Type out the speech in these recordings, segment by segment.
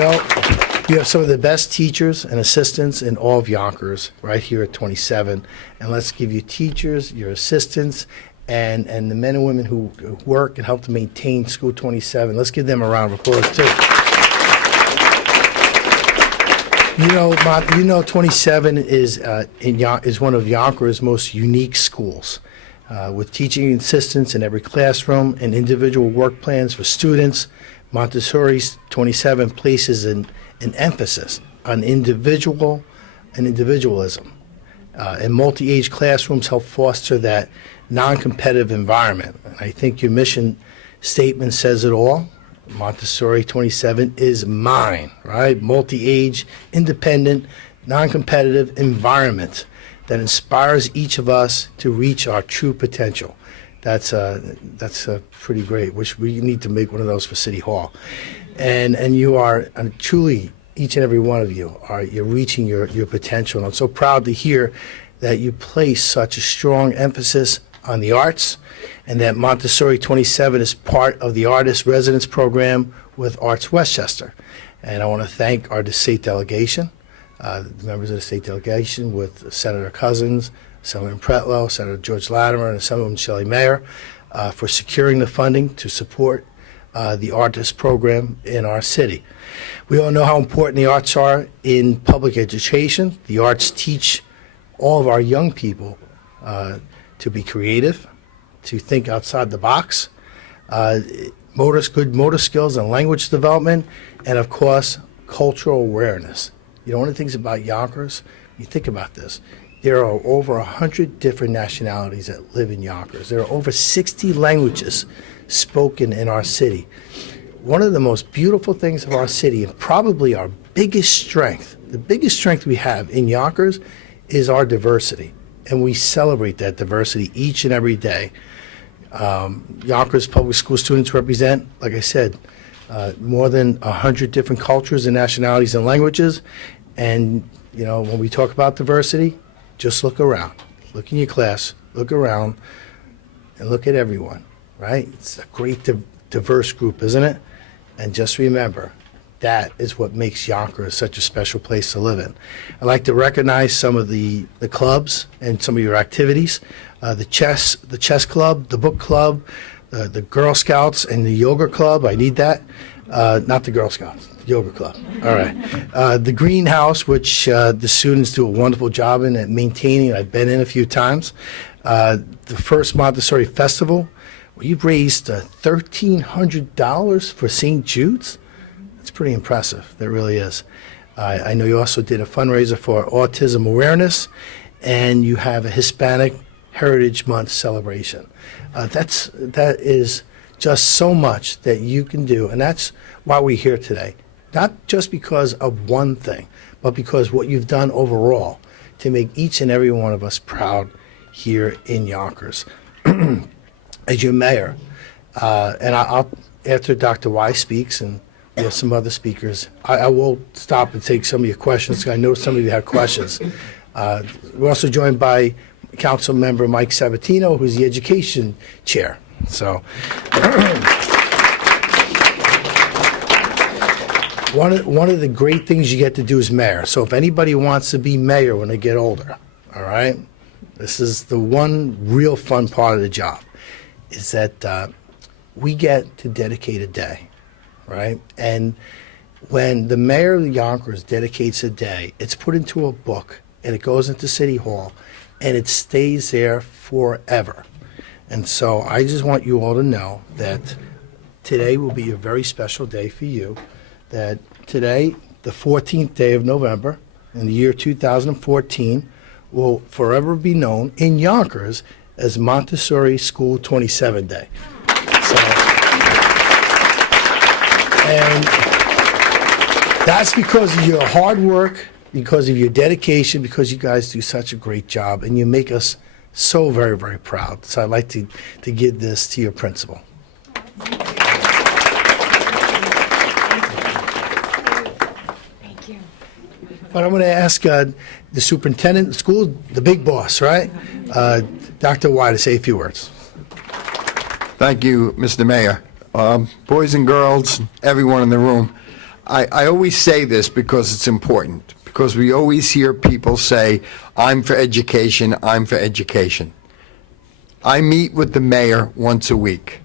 Well, you have some of the best teachers and assistants in all of Yonkers right here at 27. And let's give you teachers, your assistants, and the men and women who work and help to maintain School 27. Let's give them a round of applause, too. You know 27 is one of Yonkers' most unique schools, with teaching assistants in every classroom and individual work plans for students. Montessori 27 places an emphasis on individualism, and multi-age classrooms help foster that non-competitive environment. And I think your mission statement says it all. Montessori 27 is mine, right? Multi-age, independent, non-competitive environment that inspires each of us to reach our true potential. That's pretty great, which we need to make one of those for City Hall. And you are truly, each and every one of you, you're reaching your potential. And I'm so proud to hear that you place such a strong emphasis on the arts, and that Montessori 27 is part of the Artist Residence Program with Arts Westchester. And I want to thank our state delegation, the members of the state delegation with Senator Cousins, Senator Pretlow, Senator George Latimer, and Assemblywoman Shelley Mayer for securing the funding to support the artist program in our city. We all know how important the arts are in public education. The arts teach all of our young people to be creative, to think outside the box, good motor skills and language development, and of course, cultural awareness. You know, one of the things about Yonkers, you think about this, there are over 100 different nationalities that live in Yonkers. There are over 60 languages spoken in our city. One of the most beautiful things of our city, and probably our biggest strength, the biggest strength we have in Yonkers, is our diversity. And we celebrate that diversity each and every day. Yonkers public school students represent, like I said, more than 100 different cultures and nationalities and languages. And, you know, when we talk about diversity, just look around. Look in your class, look around, and look at everyone, right? It's a great diverse group, isn't it? And just remember, that is what makes Yonkers such a special place to live in. I'd like to recognize some of the clubs and some of your activities. The chess club, the book club, the Girl Scouts, and the yoga club. I need that. Not the Girl Scouts, the yoga club. All right. The greenhouse, which the students do a wonderful job in at maintaining. I've been in a few times. The first Montessori Festival, where you've raised $1,300 for St. Jude's. It's pretty impressive. That really is. I know you also did a fundraiser for autism awareness, and you have a Hispanic Heritage Month celebration. That is just so much that you can do, and that's why we're here today. Not just because of one thing, but because what you've done overall to make each and every one of us proud here in Yonkers. As your mayor, and I'll after Dr. Y speaks, and we have some other speakers, I will stop and take some of your questions. I know some of you have questions. We're also joined by Council Member Mike Sabatino, who's the Education Chair. So, one of the great things you get to do as mayor. So if anybody wants to be mayor when they get older, all right, this is the one real fun part of the job, is that we get to dedicate a day. Right? And when the mayor of Yonkers dedicates a day, it's put into a book, and it goes into City Hall, and it stays there forever. And so I just want you all to know that today will be a very special day for you, that today, the 14th day of November, in the year 2014, will forever be known in Yonkers as Montessori School 27 Day. And that's because of your hard work, because of your dedication, because you guys do such a great job, and you make us so very, very proud. So I'd like to give this to your principal. Thank you. But I'm going to ask the superintendent of school, the big boss, right? Dr. Y, to say a few words. Thank you, Mr. Mayor. Boys and girls, everyone in the room, I always say this because it's important, because we always hear people say, I'm for education, I'm for education. I meet with the mayor once a week.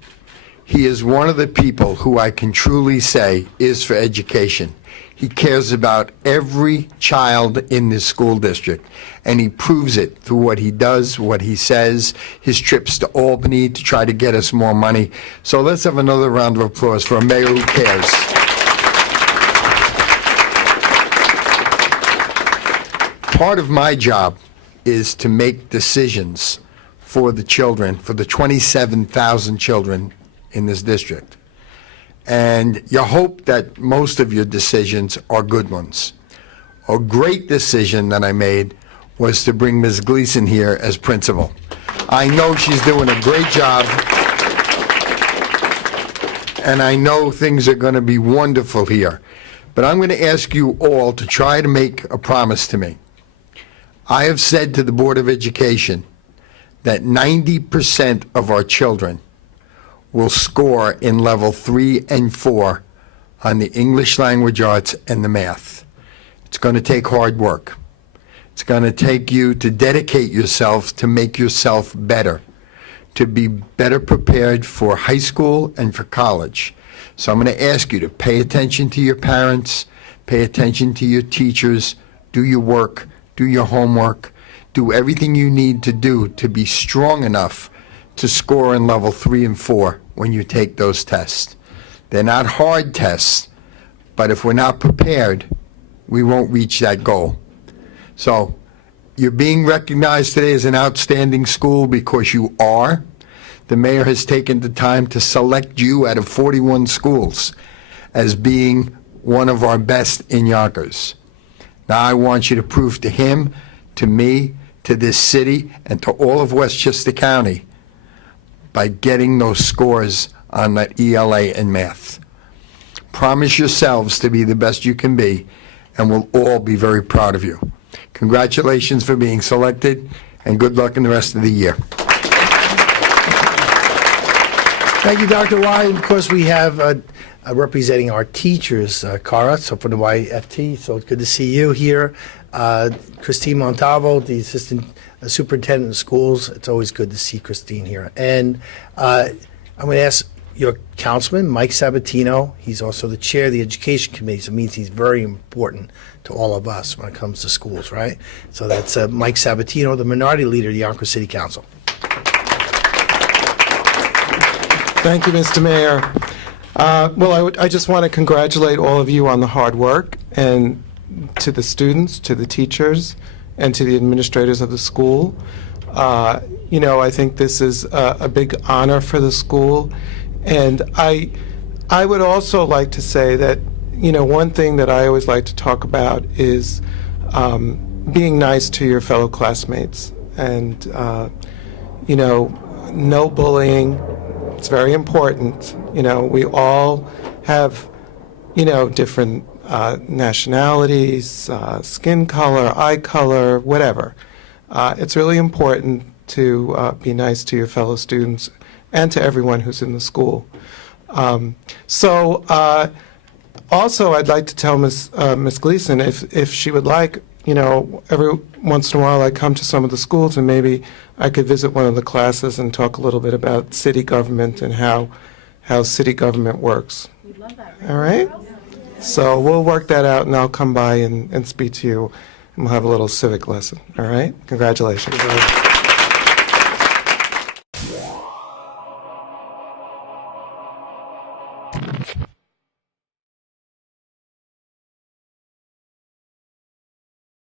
He is one of the people who I can truly say is for education. He cares about every child in this school district, and he proves it through what he does, what he says, his trips to Albany to try to get us more money. So let's have another round of applause for a mayor who cares. Part of my job is to make decisions for the children, for the 27,000 children in this district. And you hope that most of your decisions are good ones. A great decision that I made was to bring Ms. Gleeson here as principal. I know she's doing a great job, and I know things are going to be wonderful here. But I'm going to ask you all to try to make a promise to me. I have said to the Board of Education that 90% of our children will score in level 3 and 4 on the English language arts and the math. It's going to take hard work. It's going to take you to dedicate yourself to make yourself better, to be better prepared for high school and for college. So I'm going to ask you to pay attention to your parents, pay attention to your teachers, do your work, do your homework, do everything you need to do to be strong enough to score in level 3 and 4 when you take those tests. They're not hard tests, but if we're not prepared, we won't reach that goal. So you're being recognized today as an outstanding school because you are. The mayor has taken the time to select you out of 41 schools as being one of our best in Yonkers. Now I want you to prove to him, to me, to this city, and to all of Westchester County by getting those scores on that ELA and math. Promise yourselves to be the best you can be, and we'll all be very proud of you. Congratulations for being selected, and good luck in the rest of the year. Thank you, Dr. Y. And of course, we have representing our teachers, Cara, so from the YFT, so it's good to see you here. Christine Montalvo, the Assistant Superintendent of Schools. It's always good to see Christine here. And I'm going to ask your councilman, Mike Sabatino. He's also the chair of the Education Committee, so it means he's very important to all of us when it comes to schools, right? So that's Mike Sabatino, the Minority Leader of the Yonkers City Council. Thank you, Mr. Mayor. I just want to congratulate all of you on the hard work, and to the students, to the teachers, and to the administrators of the school. I think this is a big honor for the school. And I would also like to say that, one thing that I always like to talk about is being nice to your fellow classmates. And, no bullying. It's very important. We all have, different nationalities, skin color, eye color, whatever. It's really important to be nice to your fellow students and to everyone who's in the school. Also, I'd like to tell Ms. Gleeson if she would like, every once in a while I come to some of the schools and maybe I could visit one of the classes and talk a little bit about city government and how city government works. We'd love that. All right? So we'll work that out, and I'll come by and speak to you, and we'll have a little civic lesson. All right? Congratulations.